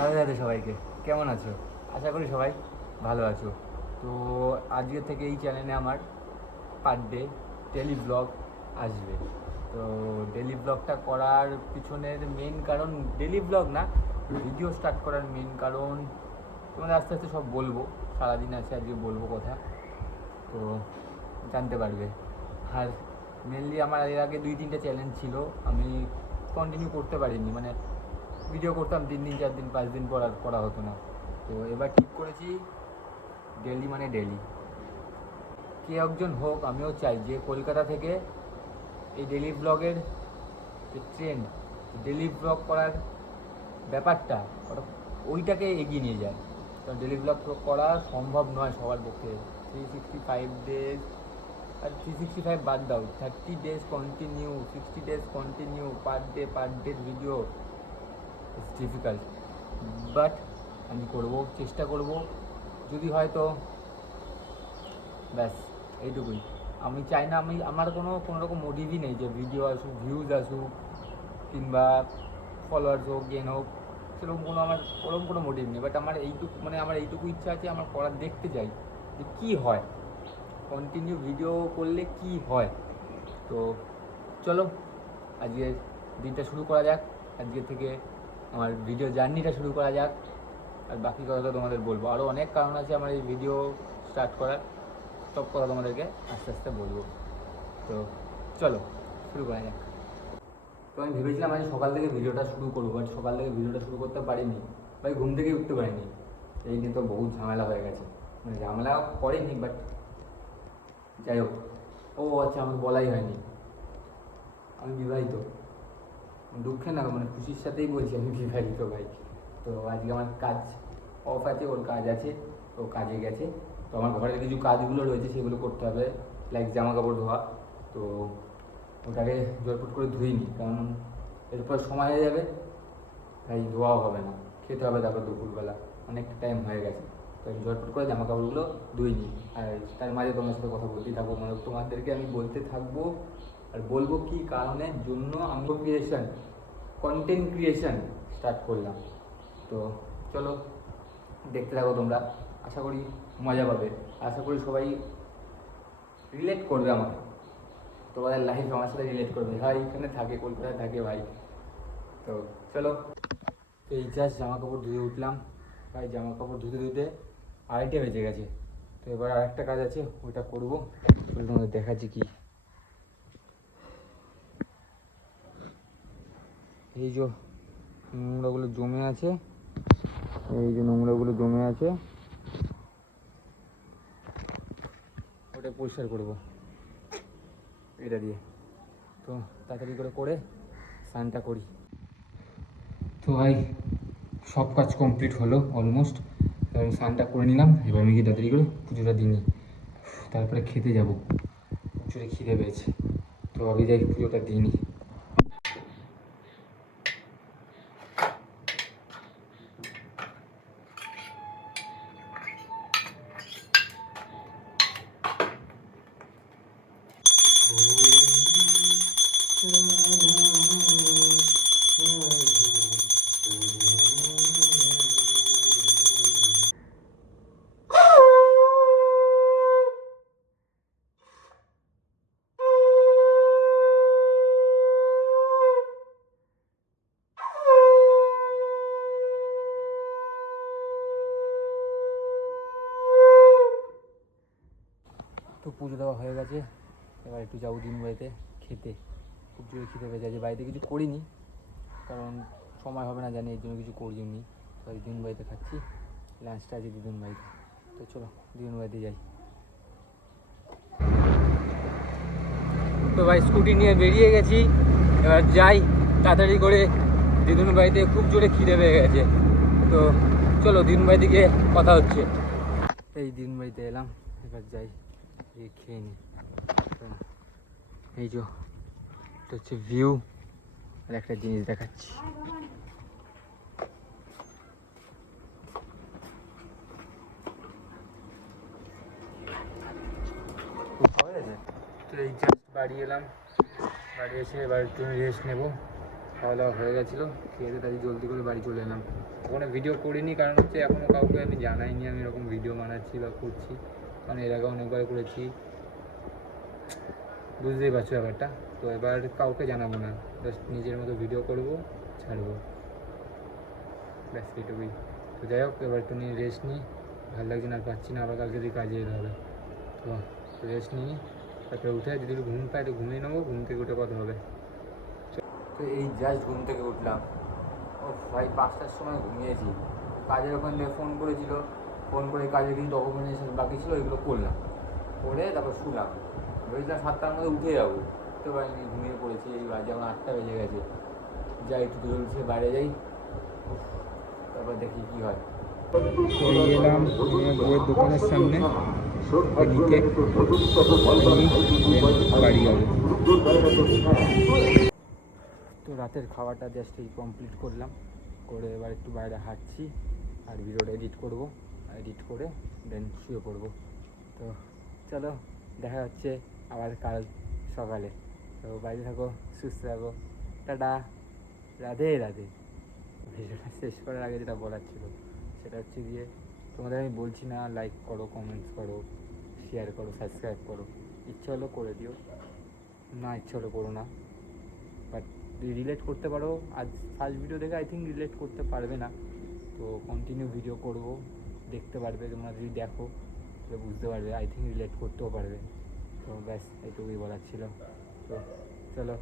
রাধে রাধে সবাইকে। কেমন আছো? আশা করি সবাই ভালো আছো। তো আজকে থেকে এই চ্যানেলে আমার পার ডে ডেলি ব্লগ আসবে। তো ডেলি ব্লগটা করার পিছনের মেন কারণ, ডেলি ব্লগ না, ভিডিও স্টার্ট করার মেন কারণ তোমাদের আস্তে আস্তে সব বলবো। সারাদিন আছে, আজকে বলবো কথা, তো জানতে পারবে। আর মেনলি আমার এর আগে 2-3টে চ্যালেঞ্জ ছিল, আমি কন্টিনিউ করতে পারিনি। মানে ভিডিও করতাম 3 দিন 4 দিন 5 দিন পর, আর করা হতো না। তো এবার ঠিক করেছি ডেলি মানে ডেলি। কে একজন হোক, আমিও চাই যে কলকাতা থেকে এই ডেলি ব্লগের যে ট্রেন্ড, ডেলি ব্লগ করার ব্যাপারটা, ওইটাকে এগিয়ে নিয়ে যায়। কারণ ডেলি ব্লগ করা সম্ভব নয় সবার পক্ষে। 365 ডেজ, আর 365 বাদ দাও, 30 days continue, 60 days continue, per day video, it's difficult. But আমি করব, চেষ্টা করব, যদি হয় তো ব্যাস এইটুকুই। আমি চাই না, আমার কোনো রকম মোটিভই নেই যে ভিডিও আসুক, ভিউজ আসুক, কিংবা ফলোয়ার্স হোক, গেন হোক, সেরকম ওরকম কোনো মোটিভ নেই। বাট আমার এইটুকু ইচ্ছা আছে, আমার করার দেখতে চাই যে কী হয়, কন্টিনিউ ভিডিও করলে কি হয়। তো চলো আজকের দিনটা শুরু করা যাক, আজকে থেকে আমার ভিডিও জার্নিটা শুরু করা যাক। আর বাকি কথা তোমাদের বলবো, আরও অনেক কারণ আছে আমার এই ভিডিও স্টার্ট করার, সব কথা তোমাদেরকে আস্তে আস্তে বলবো। তো চলো শুরু করা যাক। তো আমি ভেবেছিলাম আজ সকাল থেকে ভিডিওটা শুরু করবো, বাট সকাল থেকে ভিডিওটা শুরু করতে পারিনি, ভাই ঘুম থেকেই উঠতে পারিনি। এই নিয়ে তো বহুত ঝামেলা হয়ে গেছে, মানে ঝামেলা করেনি, বাট যাই হোক। ও আচ্ছা, আমাকে বলাই হয়নি, আমি বিবাহিত। দুঃখে না, মানে খুশির সাথেই বলছি আমি বিবাহিত ভাই। তো আজকে আমার কাজ অফ আছে, ওর কাজ আছে, তো কাজে গেছে। তো আমার ঘরের কিছু কাজগুলো রয়েছে, সেগুলো করতে হবে, লাইক জামা কাপড় ধোয়া। তো ওটাকে জটপট করে ধুইনি, কারণ এরপর সময় হয়ে যাবে, তাই ধোয়াও হবে না, খেতে হবে তারপর দুপুরবেলা, অনেকটা টাইম হয়ে গেছে। তো আমি ঝটপট করে জামা কাপড়গুলো ধুইনি। আর তার মাঝে তোমার সাথে কথা বলতেই থাকবো, মানে তোমাদেরকে আমি বলতে থাকবো আর বলবো কী কারণের জন্য আমি কন্টেন্ট ক্রিয়েশন স্টার্ট করলাম। তো চলো দেখতে থাকো তোমরা, আশা করি মজা পাবে, আশা করি সবাই রিলেট করবে আমাকে, তোমাদের লাইফ আমার সাথে রিলেট করবে। ভাই এখানে থাকে, কলকাতায় থাকে ভাই। তো চলো, তো এই জাস্ট জামা কাপড় ধুয়ে উঠলাম ভাই। জামা কাপড় ধুতে ধুতে 2:30 বেজে গেছে। তো এবার আরেকটা কাজ আছে, ওইটা করবো, তোমাদের দেখাচ্ছি কি। এই যে নোংরাগুলো জমে আছে, ওটা পরিষ্কার করবো এটা দিয়ে। তো তাড়াতাড়ি করে স্নানটা করি। তো ভাই সব কাজ কমপ্লিট হলো অলমোস্ট, আমি স্নানটা করে নিলাম। এবার আমি কি তাড়াতাড়ি করে পুজোটা দিয়ে নিই, তারপরে খেতে যাবো, প্রচুর খিদে পেয়েছে। তো আমি যাই পুজোটা দিয়ে নিই। তো পুজো দেওয়া হয়ে গেছে, এবার একটু যাবো দিন বাড়িতে খেতে। খুব জোরে খিদে পেয়ে যাচ্ছে, বাড়িতে কিছু করিনি কারণ সময় হবে না জানি, এই জন্য কিছু করিনি। তো দিন বাড়িতে খাচ্ছি, লাঞ্চটা আছে দিদুন বাড়িতে। তো চলো দিদুন বাড়িতে যাই। তো ভাই স্কুটি নিয়ে বেরিয়ে গেছি, এবার যাই তাড়াতাড়ি করে দিদুন বাড়িতে। খুব জোরে খিদে পেয়ে গেছে, তো চলো দিদুন বাড়িতে গিয়ে কথা হচ্ছে। এই দিদুন বাড়িতে এলাম, এবার যাই গিয়ে খেয়ে নিই। এই যে এটা হচ্ছে ভিউ, আর একটা জিনিস দেখাচ্ছি। তো এই জাস্ট বাড়ি এলাম, বাড়ি এসে এবার একটু রেস্ট নেবো। খাওয়া দাওয়া হয়ে গেছিলো, খেয়ে তাই জলদি করে বাড়ি চলে এলাম। ওখানে ভিডিও করিনি, কারণ হচ্ছে এখনও কাউকে আমি জানাইনি আমি এরকম ভিডিও বানাচ্ছি বা করছি, কারণ এর আগে অনেকবার করেছি, বুঝতেই পারছো ব্যাপারটা। তো এবার কাউকে জানাবো না, জাস্ট নিজের মতো ভিডিও করব, ছাড়বো, ব্যাস এইটুকুই। তো যাই হোক, এবার একটু নিয়ে রেস্ট নিই, ভালো লাগছে না, আর পাচ্ছি না, আবার কালকে যদি কাজে যেতে হবে। তো রেস্ট নিই, তারপরে উঠে যদি একটু ঘুম পাই তো ঘুমিয়ে নেবো, ঘুম থেকে উঠে কথা হবে। তো এই জাস্ট ঘুম থেকে উঠলাম, ও ভাই 5টার সময় ঘুমিয়েছি। কাজের ওখান থেকে ফোন করেছিল, ফোন করে কাজের কিছু ডকুমেন্টেশন বাকি ছিল, এগুলো করলাম, করে তারপর শুলাম। ভেবেছিলাম 7টার মধ্যে উঠে যাবো, তো পারিনি, ঘুমিয়ে পড়েছি। এই বাজে আমার 8টা বেজে গেছে। যাই একটু জলসে বাইরে যাই, তারপর দেখি কী হয়। এলাম আমার বইয়ের দোকানের সামনে, এদিকে বাড়ি যাবো। তো রাতের খাওয়াটা জাস্ট এই কমপ্লিট করলাম, করে এবার একটু বাইরে হাঁটছি, আর ভিডিওটা এডিট করব, এডিট করে দেন শুয়ে পড়বো। তো চলো, দেখা হচ্ছে আবার কাল সকালে। তো বাইরে থাকো, সুস্থ থাকো, টাটা, রাধে রাধে। ভিডিওটা শেষ করার আগে যেটা বলার ছিল সেটা হচ্ছে গিয়ে, তোমাদের আমি বলছি না লাইক করো, কমেন্টস করো, শেয়ার করো, সাবস্ক্রাইব করো, ইচ্ছা হলো করে দিও, না ইচ্ছা হলো করো না, বাট রিলেট করতে পারো। আজ ফার্স্ট ভিডিও দেখে আই থিঙ্ক রিলেট করতে পারবে না, তো কন্টিনিউ ভিডিও করব, দেখতে পারবে, তোমরা যদি দেখো তাহলে বুঝতে পারবে, আই থিঙ্ক রিলেট করতেও পারবে। তো ব্যাস এইটুকুই বলার ছিল। তো চলো,